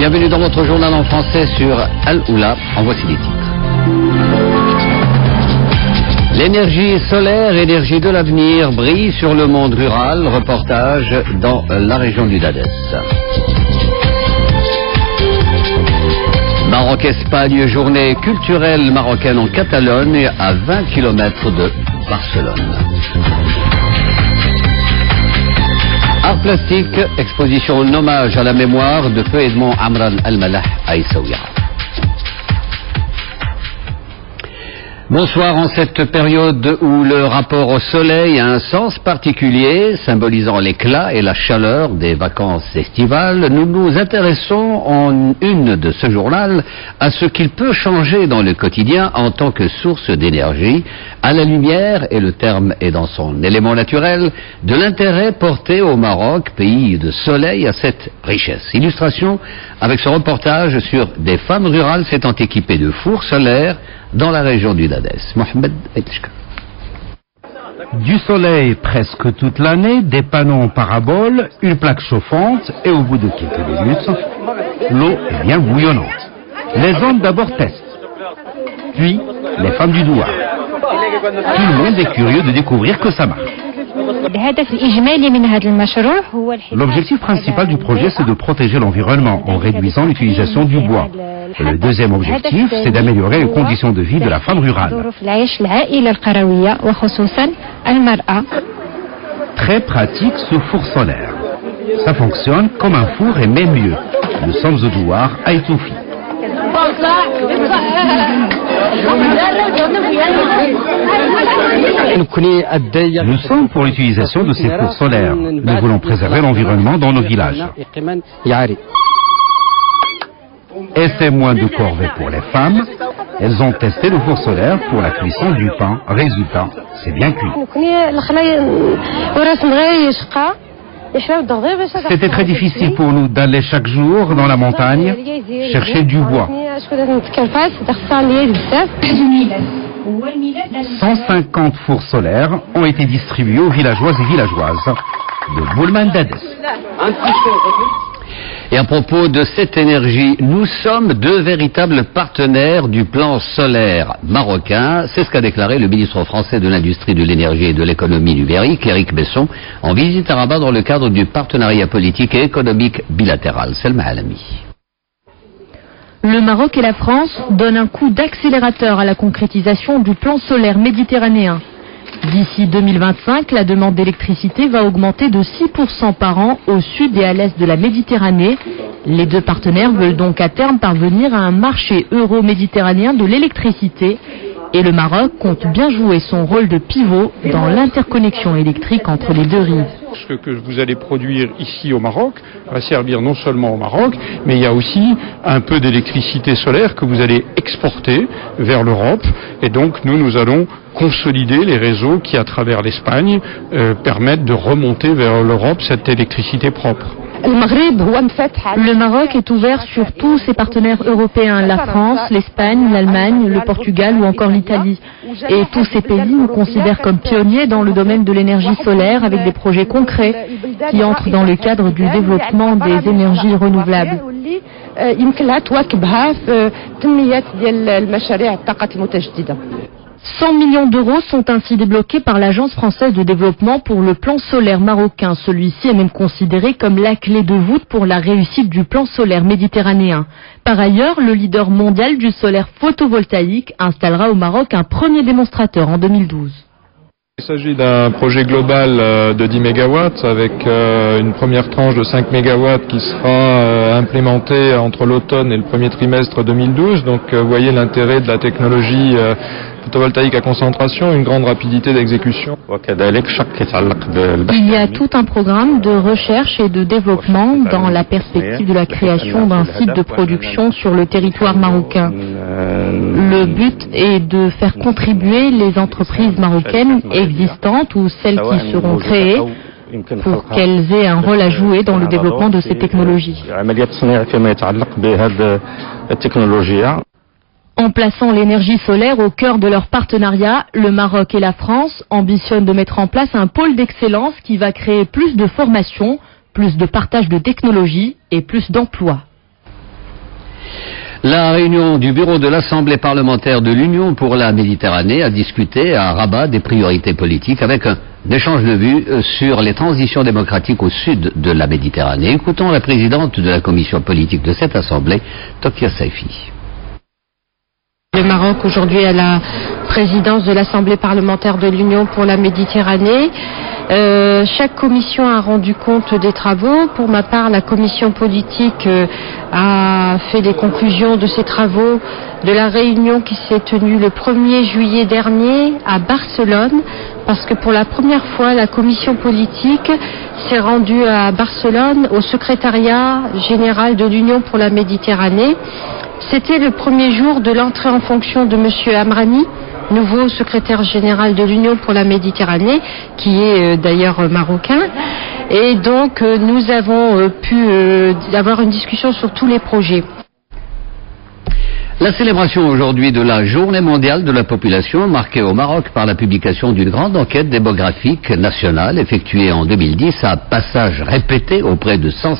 Bienvenue dans votre journal en français sur Al-Oula. En voici les titres. L'énergie solaire, énergie de l'avenir, brille sur le monde rural. Reportage dans la région du Dadès. Maroc-Espagne, journée culturelle marocaine en Catalogne, à 20 km de Barcelone. Art plastique, exposition en hommage à la mémoire de feu Edmond Amran Al-Mallah à Essaouira. Bonsoir. En cette période où le rapport au soleil a un sens particulier, symbolisant l'éclat et la chaleur des vacances estivales, nous nous intéressons en une de ce journal à ce qu'il peut changer dans le quotidien en tant que source d'énergie, à la lumière, et le terme est dans son élément naturel, de l'intérêt porté au Maroc, pays de soleil, à cette richesse. Illustration avec ce reportage sur des femmes rurales s'étant équipées de fours solaires dans la région du Dadès. Mohamed Edishka. Du soleil presque toute l'année, des panneaux en parabole, une plaque chauffante et au bout de quelques minutes, l'eau est bien bouillonnante. Les hommes d'abord testent, puis les femmes du douar. Tout le monde est curieux de découvrir que ça marche. L'objectif principal du projet, c'est de protéger l'environnement en réduisant l'utilisation du bois. Et le deuxième objectif, c'est d'améliorer les conditions de vie de la femme rurale. Très pratique ce four solaire. Ça fonctionne comme un four et même mieux. Nous sommes au douar à Etoufi. Nous sommes pour l'utilisation de ces fours solaires. Nous voulons préserver l'environnement dans nos villages. Et c'est moins de corvée pour les femmes. Elles ont testé le four solaire pour la cuisson du pain. Résultat, c'est bien cuit. C'était très difficile pour nous d'aller chaque jour dans la montagne chercher du bois. 150 fours solaires ont été distribués aux villageois et villageoises de Boulman Dadès. Et à propos de cette énergie, nous sommes deux véritables partenaires du plan solaire marocain. C'est ce qu'a déclaré le ministre français de l'Industrie, de l'Énergie et de l'Économie numérique, Éric Besson, en visite à Rabat dans le cadre du partenariat politique et économique bilatéral. Selma Alami. Le Maroc et la France donnent un coup d'accélérateur à la concrétisation du plan solaire méditerranéen. D'ici 2025, la demande d'électricité va augmenter de 6% par an au sud et à l'est de la Méditerranée. Les deux partenaires veulent donc à terme parvenir à un marché euro-méditerranéen de l'électricité. Et le Maroc compte bien jouer son rôle de pivot dans l'interconnexion électrique entre les deux rives. Ce que vous allez produire ici au Maroc va servir non seulement au Maroc, mais il y a aussi un peu d'électricité solaire que vous allez exporter vers l'Europe. Et donc nous allons consolider les réseaux qui, à travers l'Espagne, permettent de remonter vers l'Europe cette électricité propre. Le Maroc est ouvert sur tous ses partenaires européens, la France, l'Espagne, l'Allemagne, le Portugal ou encore l'Italie. Et tous ces pays nous considèrent comme pionniers dans le domaine de l'énergie solaire avec des projets concrets qui entrent dans le cadre du développement des énergies renouvelables. 100 millions d'euros sont ainsi débloqués par l'Agence française de développement pour le plan solaire marocain. Celui-ci est même considéré comme la clé de voûte pour la réussite du plan solaire méditerranéen. Par ailleurs, le leader mondial du solaire photovoltaïque installera au Maroc un premier démonstrateur en 2012. Il s'agit d'un projet global de 10 MW avec une première tranche de 5 MW qui sera implémentée entre l'automne et le premier trimestre 2012. Donc vous voyez l'intérêt de la technologie photovoltaïque à concentration, une grande rapidité d'exécution. Il y a tout un programme de recherche et de développement dans la perspective de la création d'un site de production sur le territoire marocain. Le but est de faire contribuer les entreprises marocaines existantes ou celles qui seront créées pour qu'elles aient un rôle à jouer dans le développement de ces technologies. En plaçant l'énergie solaire au cœur de leur partenariat, le Maroc et la France ambitionnent de mettre en place un pôle d'excellence qui va créer plus de formation, plus de partage de technologies et plus d'emplois. La réunion du bureau de l'Assemblée parlementaire de l'Union pour la Méditerranée a discuté à Rabat des priorités politiques avec un échange de vues sur les transitions démocratiques au sud de la Méditerranée. Écoutons la présidente de la commission politique de cette Assemblée, Tokia Saifi. Le Maroc aujourd'hui à la présidence de l'Assemblée parlementaire de l'Union pour la Méditerranée. Chaque commission a rendu compte des travaux. Pour ma part, la commission politique a fait les conclusions de ses travaux de la réunion qui s'est tenue le 1er juillet dernier à Barcelone, parce que pour la première fois, la commission politique s'est rendue à Barcelone au secrétariat général de l'Union pour la Méditerranée. C'était le premier jour de l'entrée en fonction de M. Amrani, nouveau secrétaire général de l'Union pour la Méditerranée, qui est d'ailleurs marocain. Et donc nous avons pu avoir une discussion sur tous les projets. La célébration aujourd'hui de la Journée mondiale de la population, marquée au Maroc par la publication d'une grande enquête démographique nationale effectuée en 2010 à passage répété auprès de 150